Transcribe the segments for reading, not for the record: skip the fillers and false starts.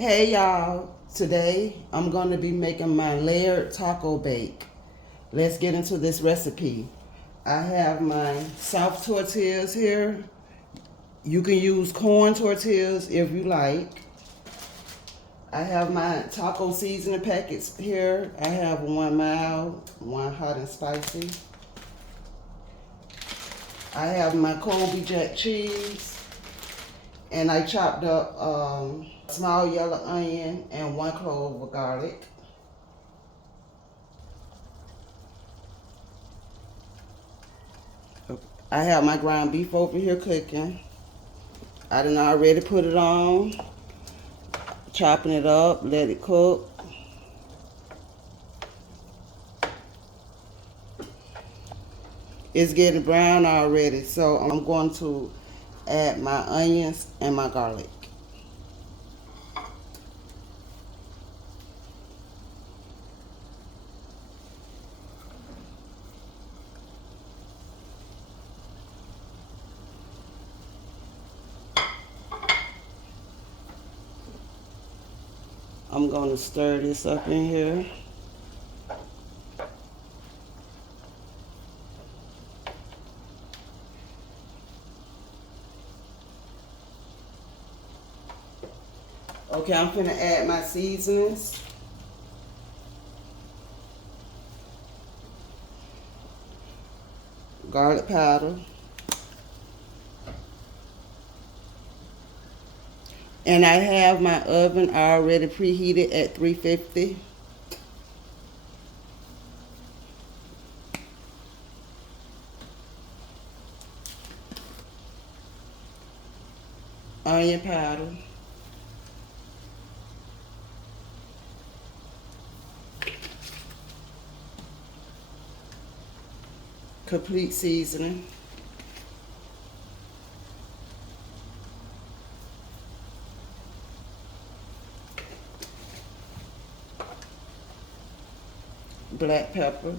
Hey y'all, today I'm going to be making my layered taco bake. Let's get into this recipe. I have my soft tortillas here. You can use corn tortillas if you like. I have my taco seasoning packets here. I have one mild, one hot and spicy. I have my Colby Jack cheese. And I chopped up small yellow onion and one clove of garlic. I have my ground beef over here cooking. I done already put it on, chopping it up, let it cook. It's getting brown already, so I'm going to add my onions and my garlic. I'm going to stir this up in here. Okay, I'm finna add my seasonings. Garlic powder. And I have my oven already preheated at 350. Onion powder. Complete seasoning. Black pepper.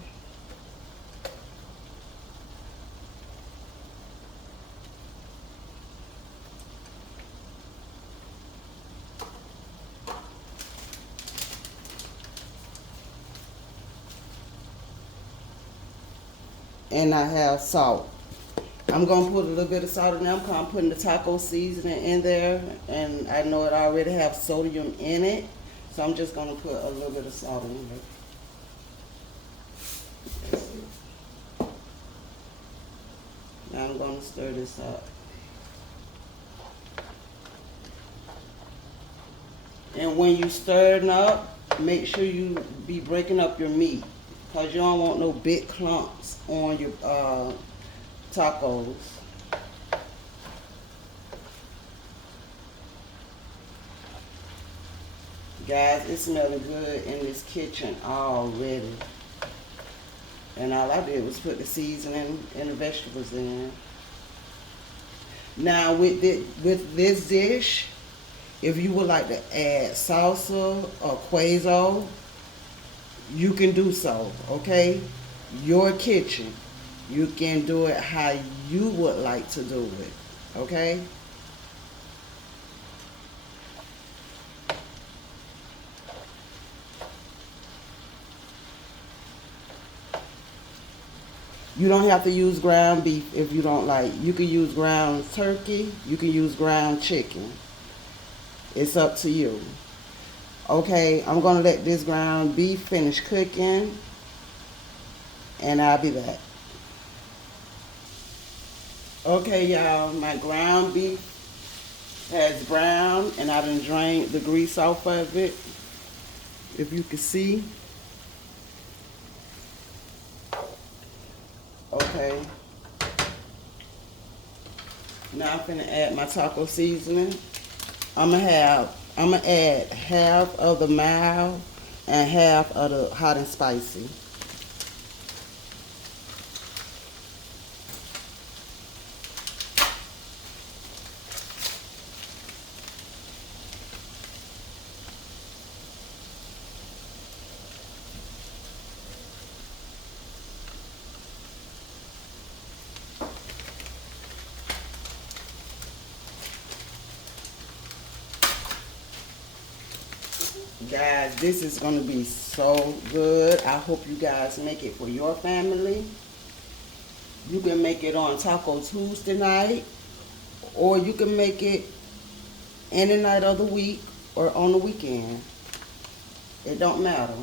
And I have salt. I'm going to put a little bit of salt in there because I'm putting the taco seasoning in there, and I know it already has sodium in it, so I'm just going to put a little bit of salt in there. Now I'm going to stir this up. And when you stir it up, make sure you be breaking up your meat because you don't want no big clumps on your tacos. Guys, it's smelling good in this kitchen already. And all I did was put the seasoning and the vegetables in. Now with this dish, if you would like to add salsa or queso, you can do so, okay? Your kitchen. You can do it how you would like to do it, okay? You don't have to use ground beef if you don't like. You can use ground turkey. You can use ground chicken. It's up to you. Okay, I'm going to let this ground beef finish cooking, and I'll be back. Okay, y'all, my ground beef has browned, and I done drained the grease off of it, if you can see. Okay. Now I'm finna add my taco seasoning. I'm gonna add half of the mild and half of the hot and spicy. Guys, this is going to be so good. I hope you guys make it for your family. You can make it on Taco Tuesday night, or you can make it any night of the week or on the weekend. It don't matter.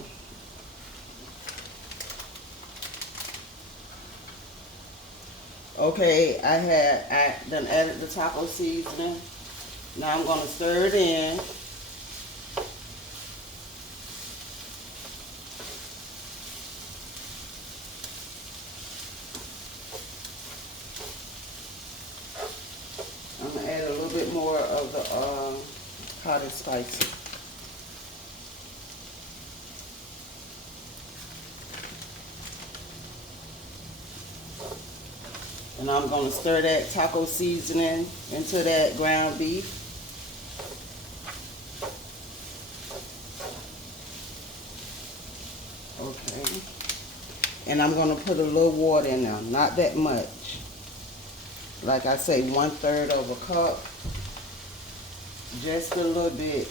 Okay, I done added the taco seasoning. Now I'm gonna stir it in. I'm gonna add a little bit more of the hot and spicy. And I'm gonna stir that taco seasoning into that ground beef. Okay. And I'm gonna put a little water in there, not that much. Like I say, 1/3 of a cup. Just a little bit.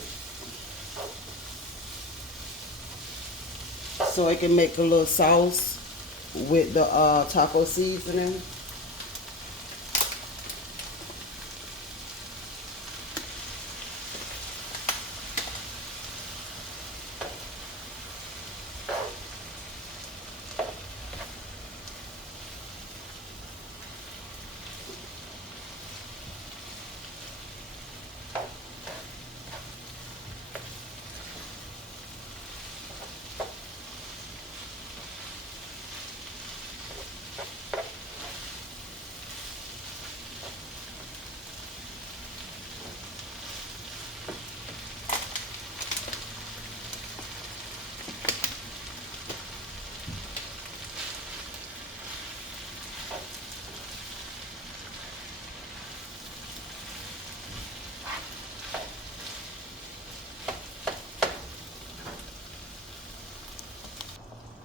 So it can make a little sauce with the taco seasoning.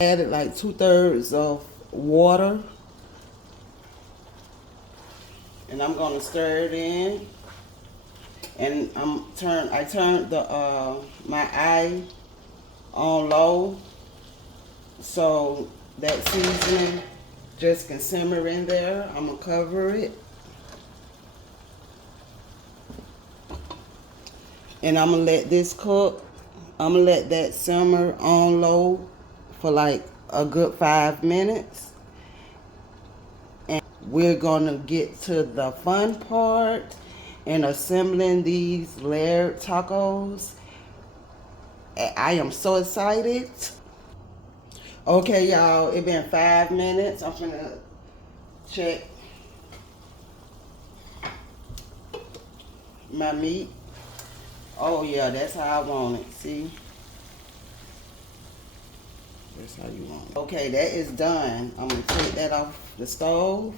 Added like 2/3 of water, and I'm gonna stir it in. And I turned the my eye on low, so that seasoning just can simmer in there. I'm gonna cover it, and I'm gonna let this cook. I'm gonna let that simmer on low for like a good 5 minutes. And we're gonna get to the fun part in assembling these layered tacos. I am so excited. Okay, y'all, it been 5 minutes. I'm gonna check my meat. Oh yeah, that's how I want it. See? That's how you want it. Okay, that is done. I'm gonna take that off the stove.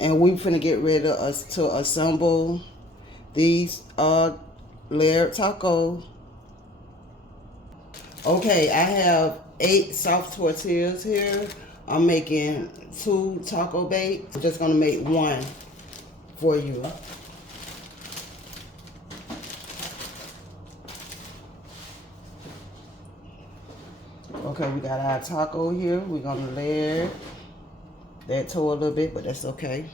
And we finna get ready to assemble these layered tacos. Okay, I have 8 soft tortillas here. I'm making 2 taco bakes. I'm just gonna make 1 for you. Okay, we got our taco here. We're gonna layer that toe a little bit, but that's okay.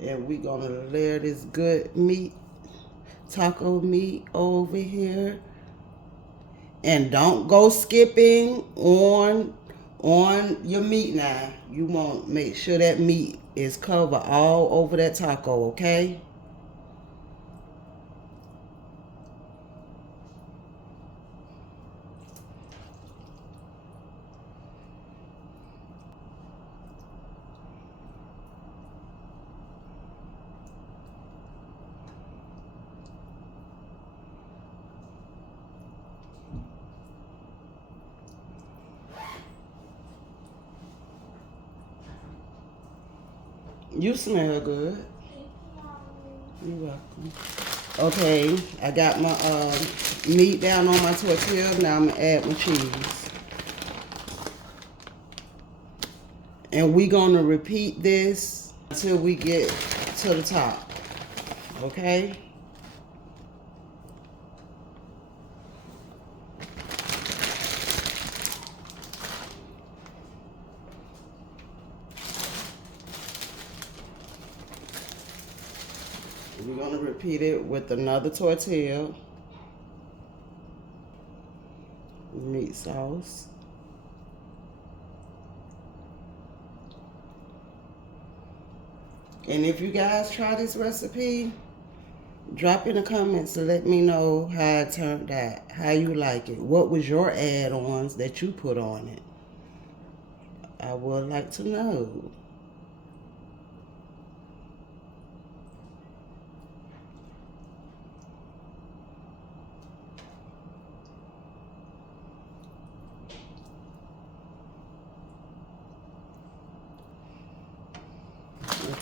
And we're gonna layer this good meat, taco meat over here. And don't go skipping on your meat now. You want to make sure that meat is covered all over that taco, okay? You smell good. You're welcome. Okay, I got my meat down on my tortilla. Now I'm gonna add my cheese. And we're gonna repeat this until we get to the top, okay? We're gonna repeat it with another tortilla, meat sauce, and if you guys try this recipe, drop in the comments to let me know how it turned out, how you like it. What was your add-ons that you put on it? I would like to know.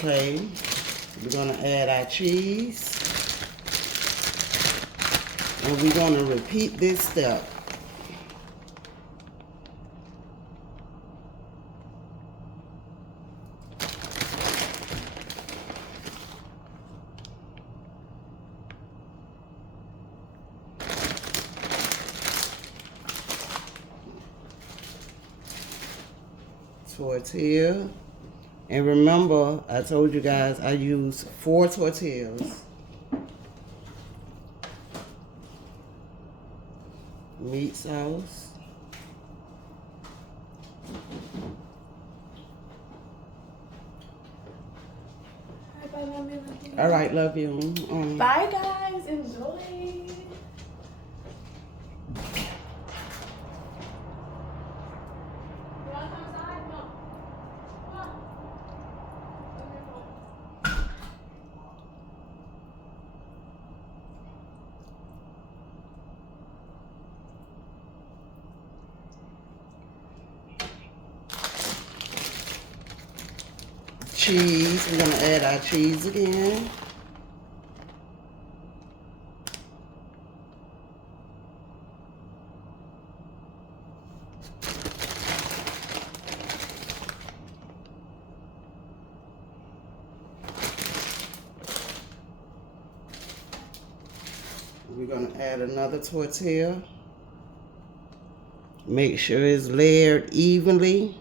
Okay, we're gonna add our cheese. And we're gonna repeat this step. Tortilla. And remember, I told you guys I use 4 tortillas. Meat sauce. Bye, Mommy. All right, love you. Bye, guys. Enjoy. Cheese. We're gonna add our cheese again. We're gonna add another tortilla. Make sure it's layered evenly.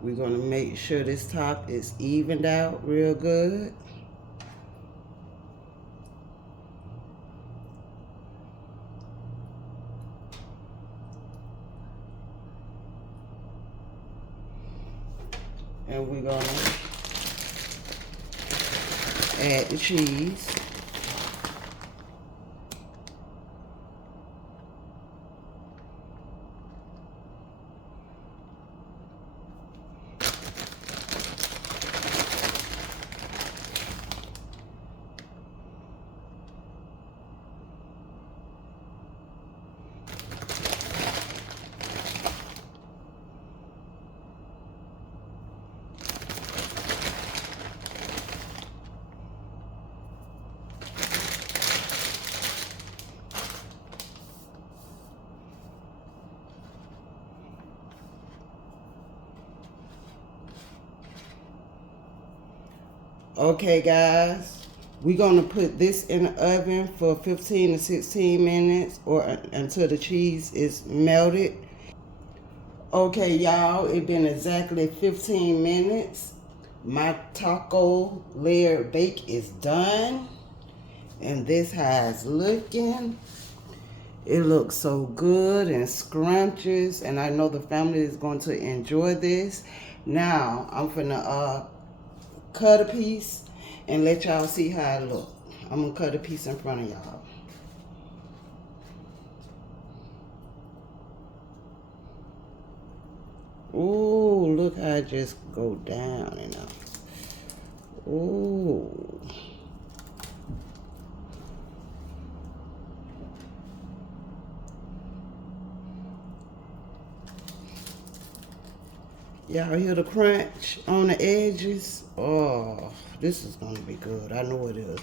We're gonna make sure this top is evened out real good. And we're gonna add the cheese. Okay, guys, we're gonna put this in the oven for 15 to 16 minutes or until the cheese is melted. Okay, y'all, it's been exactly 15 minutes. My taco layered bake is done. And this how it's looking. It looks so good and scrumptious, and I know the family is going to enjoy this. Now, I'm finna cut a piece and let y'all see how it look. I'm gonna cut a piece in front of y'all. Ooh, look how it just go down and up. Ooh. Y'all hear the crunch on the edges? Oh, this is gonna be good. I know it is.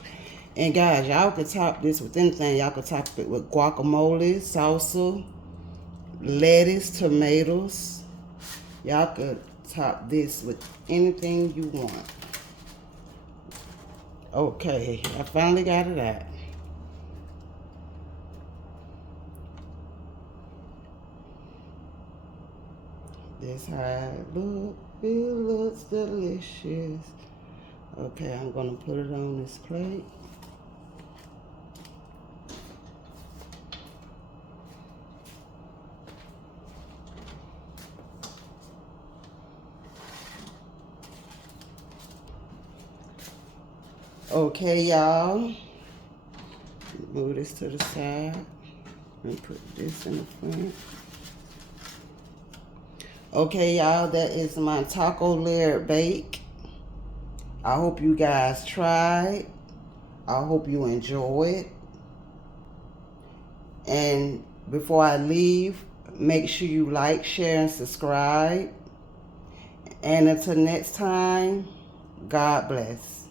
And guys, y'all could top this with anything. Y'all could top it with guacamole, salsa, lettuce, tomatoes. Y'all could top this with anything you want. Okay, I finally got it out. This how it looks. It looks delicious. Okay, I'm gonna put it on this plate. Okay, y'all. Move this to the side and put this in the front. Okay, y'all, that is my taco layered bake. I hope you guys tried. I hope you enjoyed. And before I leave, make sure you like, share, and subscribe. And until next time, God bless.